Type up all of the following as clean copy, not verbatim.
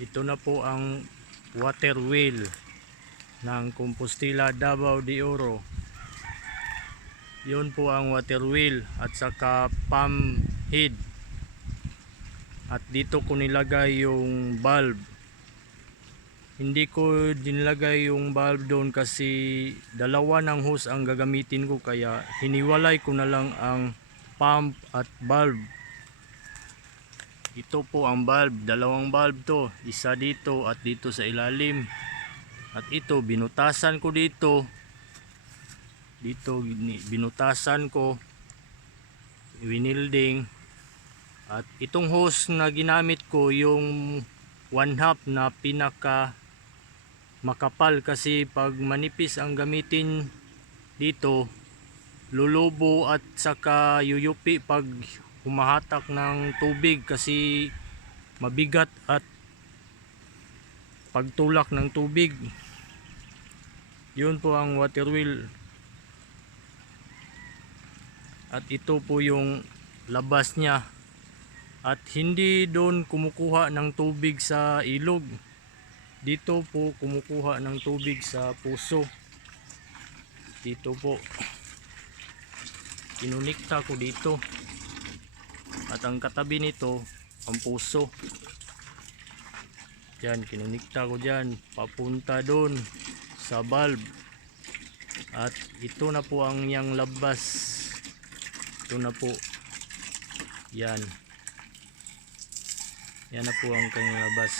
Ito na po ang water wheel ng Compostela Davao de Oro. Yun po ang water wheel at saka pump head. At dito ko nilagay yung valve. Hindi ko dinlagay yung valve doon kasi dalawa ng hose ang gagamitin ko, kaya hiniwalay ko na lang ang pump at valve. Ito po ang valve, dalawang valve to, isa dito at dito sa ilalim. At ito binutasan ko dito binutasan ko, winilding. At itong hose na ginamit ko yung 1/2 na pinaka makapal, kasi pag manipis ang gamitin dito, lulubo at saka yuyupi pag humahatak ng tubig kasi mabigat at pagtulak ng tubig. Yun po ang water wheel. At ito po yung labas niya. At hindi doon kumukuha ng tubig sa ilog. Dito po kumukuha ng tubig sa puso. Dito po. Kinunikta ko dito. At ang katabi nito, ang puso. Yan, kinunikta ko dyan. Papunta doon sa valve. At ito na po ang yang labas. Ito na po. Yan. Yan na po ang kanyang labas.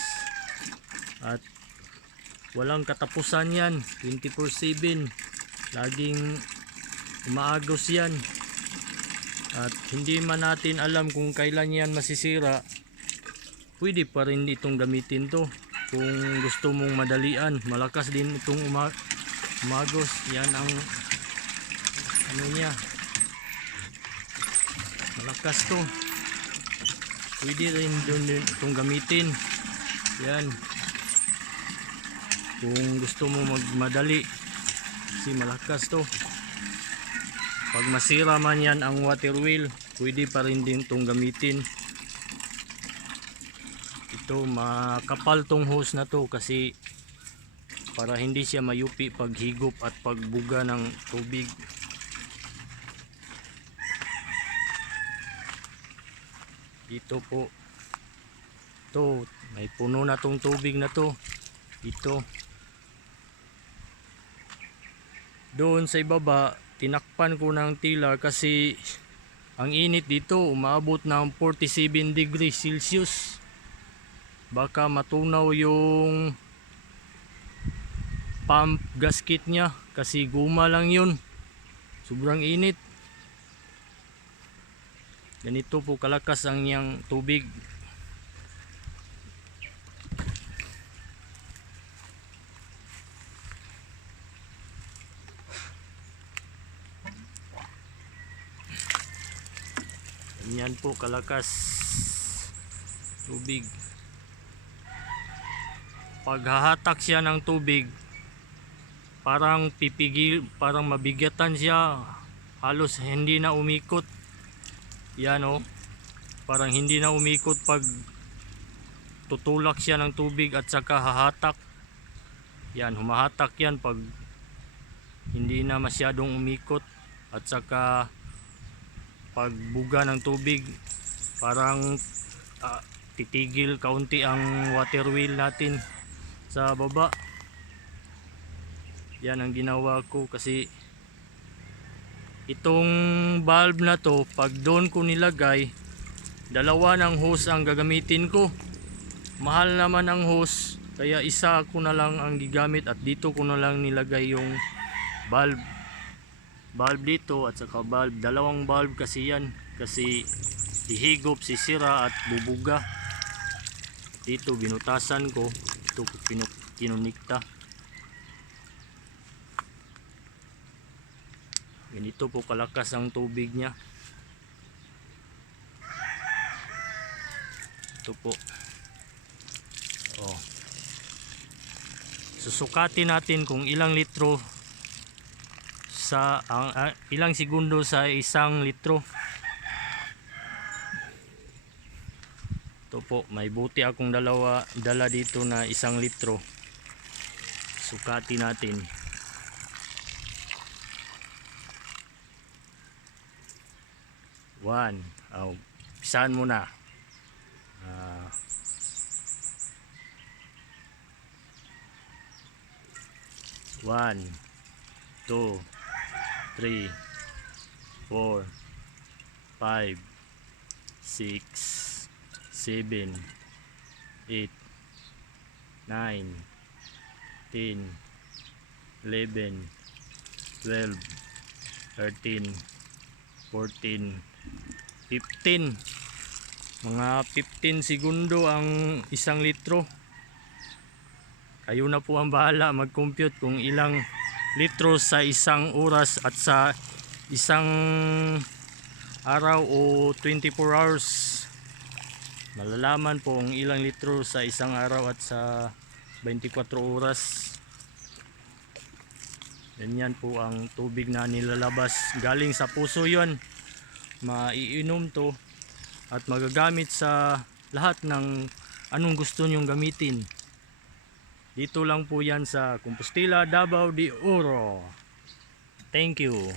At walang katapusan yan. 24/7. Laging umaagos yan. At hindi man natin alam kung kailan yan masisira, pwede pa rin itong gamitin to. Kung gusto mong madalian, malakas din itong umagos. Yan ang ano niya. Malakas to. Pwede rin doon itong gamitin. Yan. Kung gusto mo magmadali, kasi malakas to. Pag masira man yan ang water wheel, pwede pa rin din itong gamitin. Ito, makapal tong hose na to kasi para hindi siya mayupi pag higop at pagbuga ng tubig. Dito po, ito, may puno na tong tubig na to. Ito, doon sa ibaba, tinakpan ko ng tiller kasi ang init dito, umabot ng 47 degrees Celsius. Baka matunaw yung pump gasket niya kasi guma lang yun. Sobrang init. Ganito po kalakas ang yang tubig. Ganyan po kalakas tubig. Pag hahatak siya ng tubig, parang pipigil, parang mabigatan siya, halos hindi na umikot. Yan o, parang hindi na umikot pag tutulak siya ng tubig at saka hahatak. Yan, humahatak yan pag hindi na masyadong umikot. At saka pagbuga ng tubig, parang titigil kaunti ang water wheel natin sa baba. Yan ang ginawa ko kasi itong valve na to, pag doon ko nilagay, dalawa ng hose ang gagamitin ko. Mahal naman ang hose, kaya isa ko na lang ang gigamit at dito ko na lang nilagay yung valve dito at saka valve. Dalawang valve kasi yan, kasi hihigop, sisira at bubuga. Dito binutasan ko, ito kinunikta. Ganito po kalakas ang tubig niya. Ito po. Oh. Susukatin natin kung ilang litro sa ilang segundo sa 1 litro. Ito po. po, may buti akong dala dito na 1 litro. Sukati natin. 1. Pisahan muna. 1, 2, 3, 4, 5, 6, 7, 8, 9, 10, 11, 12, 13, 14, 15. Mga 15 segundo ang 1 litro. Kayo na po ang bahala mag-compute kung ilang litro sa 1 oras at sa isang araw o 24 hours. Malalaman po kung ilang litro sa 1 araw at sa 24 oras. Ganyan po ang tubig na nilalabas. Galing sa puso yon. Maiinom to at magagamit sa lahat ng anong gusto nyong gamitin. Dito lang po yan sa Compostela, Davao de Oro. Thank you.